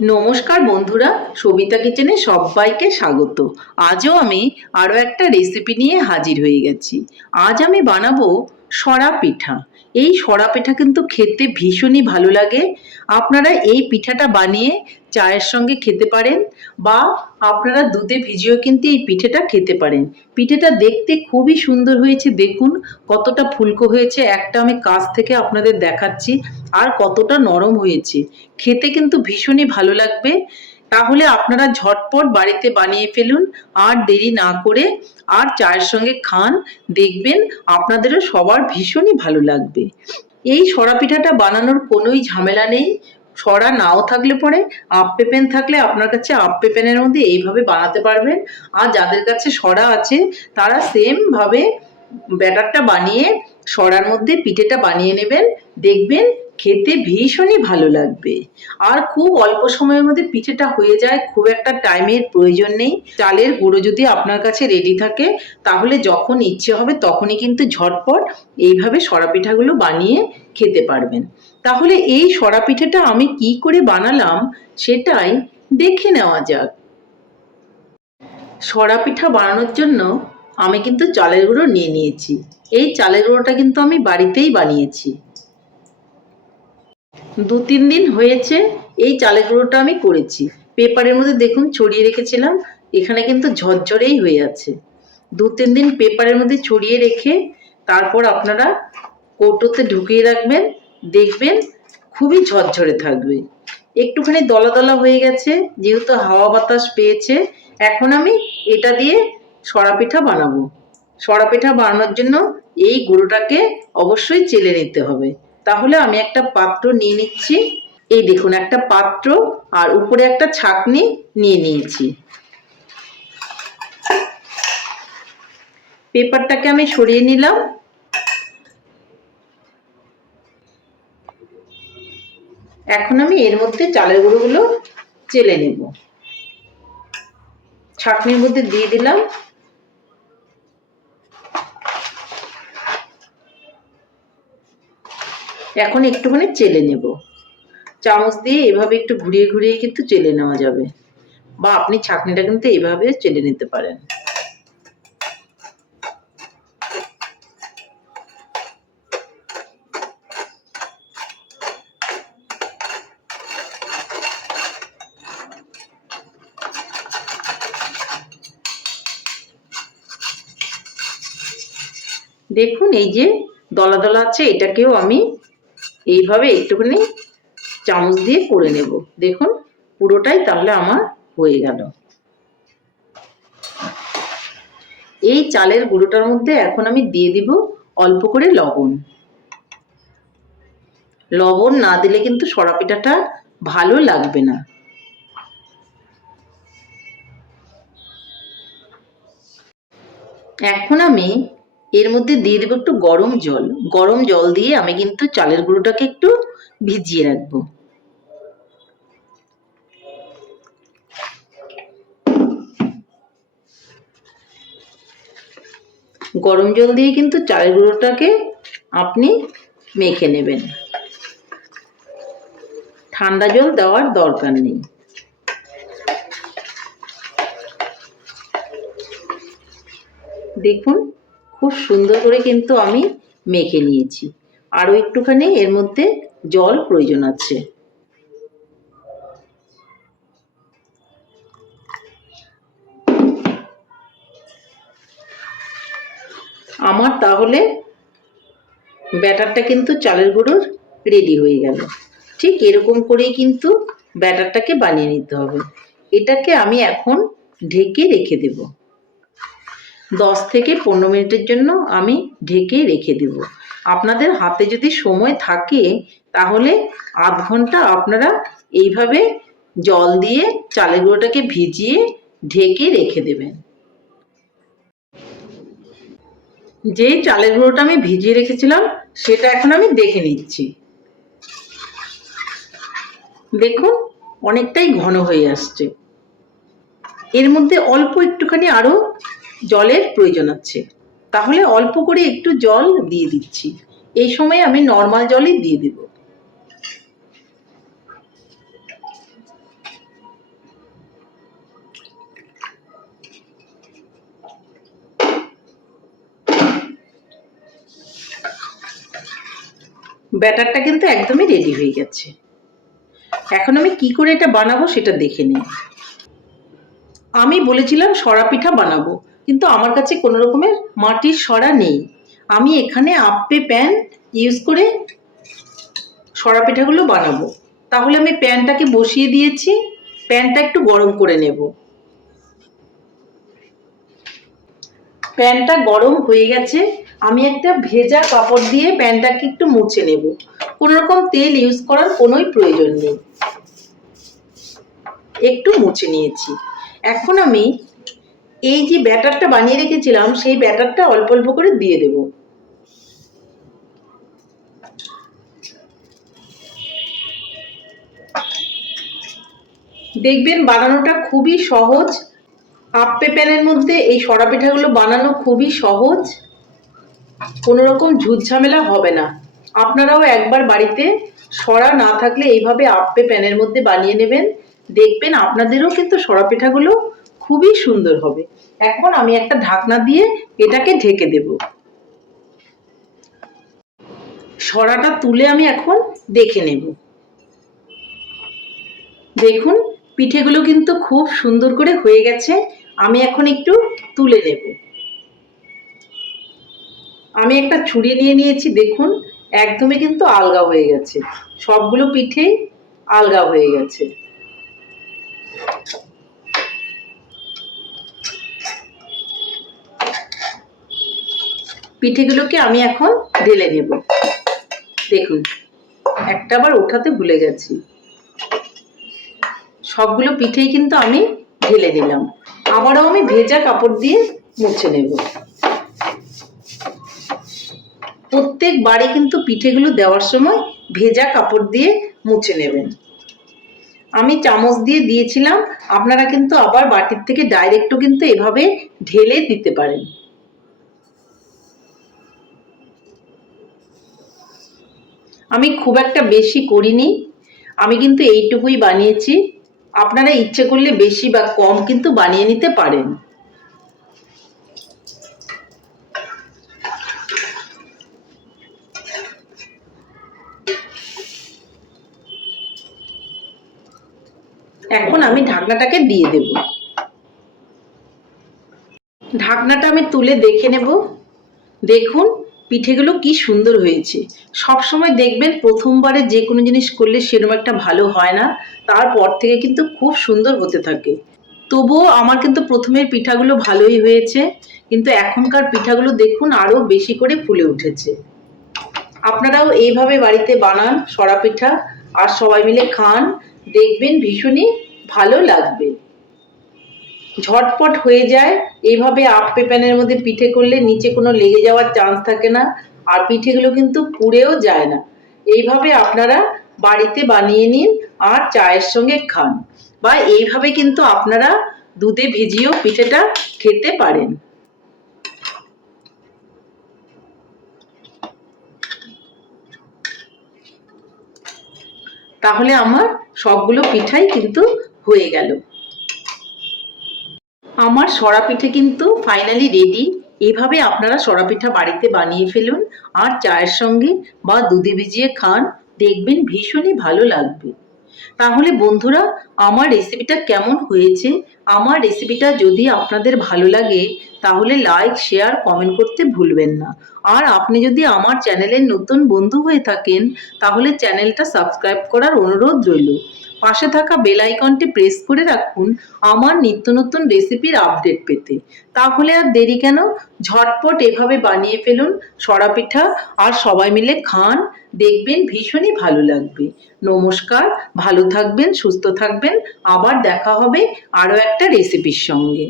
নমস্কার বন্ধুরা, সবিতা কিচেনে সবাইকে স্বাগত। আজও আমি আরও একটা রেসিপি নিয়ে হাজির হয়ে গেছি। আজ আমি বানাবো সরা পিঠা। এই সরা পিঠা কিন্তু খেতে ভীষণই ভালো লাগে। আপনারা এই পিঠাটা বানিয়ে চায়ের সঙ্গে খেতে পারেন বা আপনারা দুধে ভিজিয়েও কিন্তু এই পিঠেটা খেতে পারেন। পিঠেটা দেখতে খুবই সুন্দর হয়েছে, দেখুন কতটা ফুলকো হয়েছে, একটা আমি কাছ থেকে আপনাদের দেখাচ্ছি আর কতটা নরম হয়েছে। খেতে কিন্তু ভীষণই ভালো লাগবে। তাহলে আপনারা ঝটপট বাড়িতে বানিয়ে ফেলুন। আর দেরি না করে আর চায়ের সঙ্গে খান। দেখবেন আপনাদেরও সবার ভীষণই ভালো লাগবে। এই সরা পিঠাটা বানানোর কোনোই ঝামেলা নেই। সরা নাও থাকলে পরে, আপ পেপেন থাকলে আপনার কাছে আপ পেপেনের মধ্যে এইভাবে বানাতে পারবেন। আর যাদের কাছে সরা আছে, তারা সেমভাবে ব্যাটারটা বানিয়ে সরার মধ্যে পিঠেটা বানিয়ে নেবেন। দেখবেন খেতে ভীষণই ভালো লাগবে। আর খুব অল্প সময়ের মধ্যে পিঠেটা হয়ে যায়, খুব একটা টাইমের প্রয়োজন নেই। চালের গুঁড়ো যদি আপনার কাছে রেডি থাকে, তাহলে যখন ইচ্ছে হবে তখনই কিন্তু ঝটপট এইভাবে সরা পিঠাগুলো বানিয়ে খেতে পারবেন। তাহলে এই সরা পিঠেটা আমি কি করে বানালাম সেটাই দেখে নেওয়া যাক। সরা পিঠা বানানোর জন্য আমি কিন্তু চালের গুঁড়ো নিয়ে নিয়েছি। এই চালের গুঁড়োটা কিন্তু আমি বাড়িতেই বানিয়েছি। দু তিন দিন হয়েছে, এই চালের গুঁড়োটা আমি করেছি। পেপারের মধ্যে দেখুন ছড়িয়ে রেখেছিলাম, এখানে কিন্তু ঝরঝরেই হয়ে আছে। দু তিন দিন পেপারের মধ্যে ছড়িয়ে রেখে তারপর আপনারা কৌটোতে ঢুকিয়ে রাখবেন, দেখবেন খুবই ঝরঝরে থাকবে। একটুখানি দলা দলা হয়ে গেছে, যেহেতু হাওয়া বাতাস পেয়েছে, এখন আমি এটা দিয়ে সরা পিঠা বানাবো। সরা পিঠা বানানোর জন্য এই গুঁড়োটাকে অবশ্যই চেলে নিতে হবে। তাহলে আমি একটা পাত্র নিয়ে নিচ্ছি। এই দেখুন, একটা পাত্র আর উপরে একটা ছাকনি নিয়ে নিয়েছি। পেপারটাকে আমি সরিয়ে নিলাম। এখন আমি এর মধ্যে চালের গুঁড়োগুলো চেলে নেব। ছাকনির মধ্যে দিয়ে দিলাম। এখন একটুখানি চেলে নেব। চামচ দিয়ে এভাবে একটু ঘুরিয়ে ঘুরিয়ে কিন্তু চেলে নেওয়া যাবে। বা আপনি ছাকনিটা কিন্তু এভাবে চেলে নিতে পারেন। দেখুন, এই যে দলা দলা আছে, এটাকেও আমি এইভাবে একটুখানি চামচ দিয়ে করে নেব। দেখুন, পুরোটাই তাহলে আমার হয়ে গেল। এই চালের গুঁড়োটার মধ্যে এখন আমি দিয়ে দিব অল্প করে লবণ। লবণ না দিলে কিন্তু সরা পিঠাটা ভালো লাগবে না। এখন আমি এর মধ্যে দিয়ে দেবো একটু গরম জল। গরম জল দিয়ে আমি কিন্তু চালের গুঁড়োটাকে একটু ভিজিয়ে রাখব। গরম জল দিয়ে কিন্তু চালের গুঁড়োটাকে আপনি মেখে নেবেন। ঠান্ডা জল দেওয়ার দরকার নেই। দেখুন খুব সুন্দর করে কিন্তু আমি মেখে নিয়েছি। আরও একটুখানি এর মধ্যে জল প্রয়োজন আছে। আমার তাহলে ব্যাটারটা কিন্তু চালের গুঁড়োর রেডি হয়ে গেল। ঠিক এরকম করেই কিন্তু ব্যাটারটাকে বানিয়ে নিতে হবে। এটাকে আমি এখন ঢেকে রেখে দেবো। দশ থেকে পনেরো মিনিটের জন্য আমি ঢেকে রেখে দেব। আপনাদের হাতে যদি সময় থাকে, তাহলে আধ ঘণ্টা আপনারা এইভাবে জল দিয়ে চালের গুঁড়োটাকে ভিজিয়ে ঢেকে রেখে দেবেন। যেই চালের গুঁড়োটা আমি ভিজিয়ে রেখেছিলাম, সেটা এখন আমি দেখে নিচ্ছি। দেখুন, অনেকটাই ঘন হয়ে আসছে। এর মধ্যে অল্প একটুখানি আরও জলের প্রয়োজন আছে। তাহলে অল্প করে একটু জল দিয়ে দিচ্ছি। এই সময় আমি নর্মাল জলই দিয়ে দেব। ব্যাটারটা কিন্তু একদমই রেডি হয়ে গেছে। এখন আমি কি করে এটা বানাবো সেটা দেখে নিই। আমি বলেছিলাম সরা পিঠা বানাবো। কিন্তু আমার কাছে কোনো রকমের মাটির সরা নেই। আমি এখানে আপ্পে প্যান ইউজ করে সরা পিঠাগুলো বানাবো। তাহলে আমি প্যানটাকে বসিয়ে দিয়েছি, প্যানটা একটু গরম করে নেব। প্যানটা গরম হয়ে গেছে, আমি একটা ভেজা কাপড় দিয়ে প্যানটাকে একটু মুছে নেব। রকম তেল ইউজ করার কোনোই প্রয়োজন নেই। একটু মুছে নিয়েছি। এখন আমি এই যে ব্যাটারটা বানিয়ে রেখেছিলাম, সেই ব্যাটারটা অল্প অল্প করে দিয়ে দেব। দেখবেন বানানোটা খুবই সহজ। আপ্পে প্যানের মধ্যে এই সরা পিঠাগুলো বানানো খুবই সহজ। কোনো রকম ঝুটঝামেলা হবে না। আপনারাও একবার বাড়িতে সরা না থাকলে এইভাবে আপ্পে প্যানের মধ্যে বানিয়ে নেবেন। দেখবেন আপনাদেরও কিন্তু সরা পিঠাগুলো খুবই সুন্দর হবে। এখন আমি একটা ঢাকনা দিয়ে এটাকে ঢেকে দেব। সরাটা তুলে আমি এখন দেখে নেব। দেখুন, পিঠেগুলো কিন্তু খুব সুন্দর করে হয়ে গেছে। আমি এখন একটু তুলে নেব। আমি একটা ছুরি নিয়ে নিয়েছি, দেখুন, একদমই কিন্তু আলগা হয়ে গেছে। সবগুলো পিঠেই আলগা হয়ে গেছে। পিঠেগুলোকে আমি এখন ঢেলে নেব দেখুন, একটা আবার ওঠাতে ভুলে গেছি। সবগুলো পিঠেই কিন্তু আমি ঢেলে দিলাম। আবারও আমি ভেজা কাপড় দিয়ে মুছে নেব। প্রত্যেক বাড়ি কিন্তু পিঠেগুলো দেওয়ার সময় ভেজা কাপড় দিয়ে মুছে নেবেন। আমি চামচ দিয়ে দিয়েছিলাম, আপনারা কিন্তু আবার বাটির থেকে ডাইরেক্টও কিন্তু এভাবে ঢেলে দিতে পারেন। আমি খুব একটা বেশি করিনি। আমি কিন্তু এইটুকুই বানিয়েছি। আপনারা ইচ্ছে করলে বেশি বা কম কিন্তু বানিয়ে নিতে পারেন। এখন আমি ঢাকনাটাকে দিয়ে দেব। ঢাকনাটা আমি তুলে দেখে নেব। দেখুন পিঠেগুলো কি সুন্দর হয়েছে। সব সময় দেখবেন প্রথমবারে যে কোনো জিনিস করলে সেরকম একটা ভালো হয় না, তারপর থেকে কিন্তু খুব সুন্দর হতে থাকে। তবুও আমার কিন্তু প্রথমের পিঠাগুলো ভালোই হয়েছে, কিন্তু এখনকার পিঠাগুলো দেখুন আরও বেশি করে ফুলে উঠেছে। আপনারাও এইভাবে বাড়িতে বানান সরা পিঠা, আর সবাই মিলে খান, দেখবেন ভীষণই ভালো লাগবে। ঝটপট হয়ে যায়। এইভাবে আপ্পে প্যানের মধ্যে পিঠে করলে নিচে কোনো লেগে যাওয়ার চান্স থাকে না। আর পিঠেগুলো কিন্তু পুড়েও যায় না। এইভাবে আপনারা বাড়িতে বানিয়ে নিন আর চায়ের সঙ্গে খান বা এইভাবে কিন্তু আপনারা দুধে ভিজিয়েও পিঠেটা খেতে পারেন। তাহলে আমার সবগুলো পিঠাই কিন্তু হয়ে গেল। আমার সরা কিন্তু ফাইনালি রেডি এভাবে আপনারা সরা পিঠা বাড়িতে বানিয়ে ফেলুন আর চায়ের সঙ্গে বা দুধে ভিজিয়ে খান, দেখবেন ভীষণই ভালো লাগবে। তাহলে বন্ধুরা, আমার রেসিপিটা কেমন হয়েছে? আমার রেসিপিটা যদি আপনাদের ভালো লাগে, তাহলে লাইক শেয়ার কমেন্ট করতে ভুলবেন না। আর আপনি যদি আমার চ্যানেলের নতুন বন্ধু হয়ে থাকেন, তাহলে চ্যানেলটা সাবস্ক্রাইব করার অনুরোধ রইল। পাশে থাকা বেল আইকনটি প্রেস করে রাখুন আমার নিত্য নতুন রেসিপির আপডেট পেতে। তাহলে আর দেরি কেন? ঝটপট এভাবে বানিয়ে ফেলুন সরা পিঠা আর সবাই মিলে খান। দেখবেন ভীষণই ভালো লাগবে। নমস্কার, ভালো থাকবেন, সুস্থ থাকবেন। আবার দেখা হবে আরও একটা রেসিপির সঙ্গে।